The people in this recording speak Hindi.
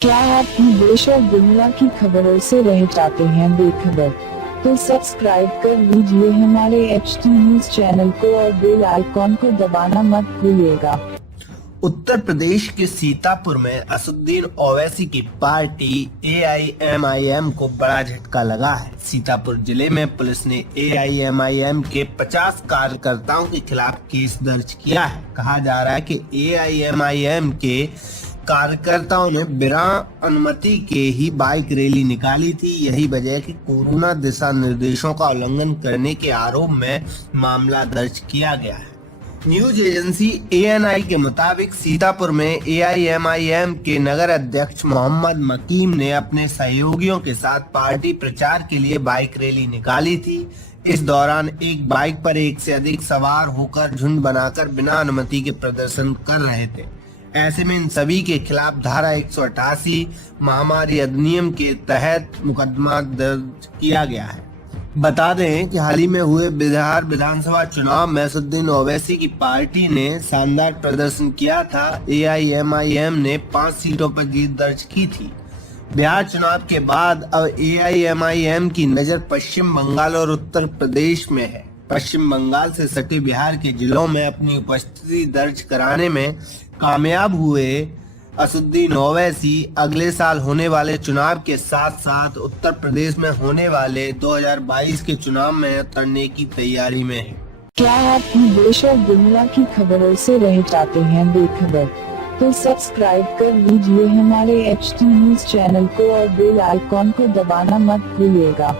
क्या आप देश और दुनिया की खबरों से रह जाते हैं बेखबर? तो सब्सक्राइब कर लीजिए हमारे HT न्यूज चैनल को और बेल आइकॉन को दबाना मत भूलिएगा। उत्तर प्रदेश के सीतापुर में असदुद्दीन ओवैसी की पार्टी AIMIM को बड़ा झटका लगा है। सीतापुर जिले में पुलिस ने AIMIM के 50 कार्यकर्ताओं के खिलाफ केस दर्ज किया है। कहा जा रहा है कि AIMIM के कार्यकर्ताओं ने बिना अनुमति के ही बाइक रैली निकाली थी। यही वजह है कि कोरोना दिशा निर्देशों का उल्लंघन करने के आरोप में मामला दर्ज किया गया है। न्यूज एजेंसी ANI के मुताबिक सीतापुर में AIMIM के नगर अध्यक्ष मोहम्मद मकीम ने अपने सहयोगियों के साथ पार्टी प्रचार के लिए बाइक रैली निकाली थी। इस दौरान एक बाइक पर एक से अधिक सवार होकर झुंड बनाकर बिना अनुमति के प्रदर्शन कर रहे थे। ऐसे में इन सभी के खिलाफ धारा 188 महामारी अधिनियम के तहत मुकदमा दर्ज किया गया है। बता दें कि हाल ही में हुए बिहार विधानसभा चुनाव में असदुद्दीन ओवैसी की पार्टी ने शानदार प्रदर्शन किया था। AIMIM ने 5 सीटों पर जीत दर्ज की थी। बिहार चुनाव के बाद अब AIMIM की नजर पश्चिम बंगाल और उत्तर प्रदेश में है। पश्चिम बंगाल से सटे बिहार के जिलों में अपनी उपस्थिति दर्ज कराने में कामयाब हुए असदुद्दीन ओवैसी अगले साल होने वाले चुनाव के साथ साथ उत्तर प्रदेश में होने वाले 2022 के चुनाव में उतरने की तैयारी में है। क्या आप देश और दुनिया की खबरों से रह जाते हैं बेखबर? तो सब्सक्राइब कर लीजिए हमारे HT न्यूज चैनल को और बेल आइकॉन को दबाना मत भूलिएगा।